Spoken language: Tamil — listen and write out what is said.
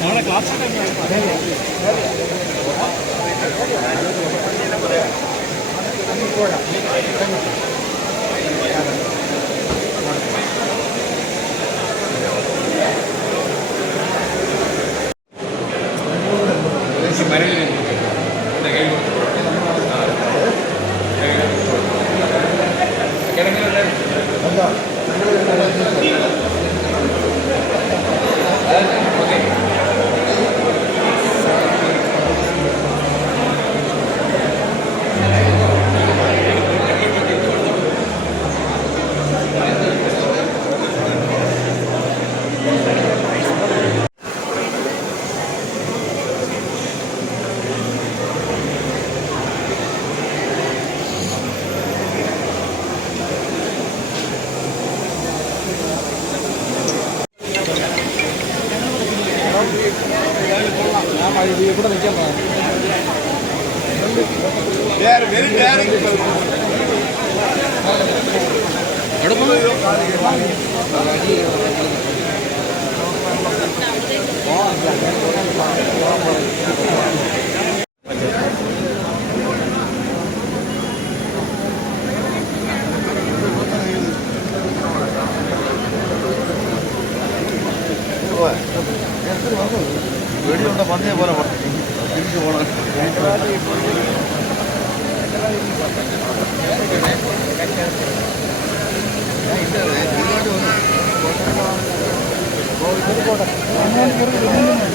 നാളെ ക്ലാസ് പോരാ primer elemento. ஆமாம் அது இது கூட நிற்கலாம் எடுத்துட்டு வாங்க പേടിയുണ്ട് പന്നിയെ പോലെ തിരിച്ചു പോകണം ഇല്ല തിരുവനന്തപുരം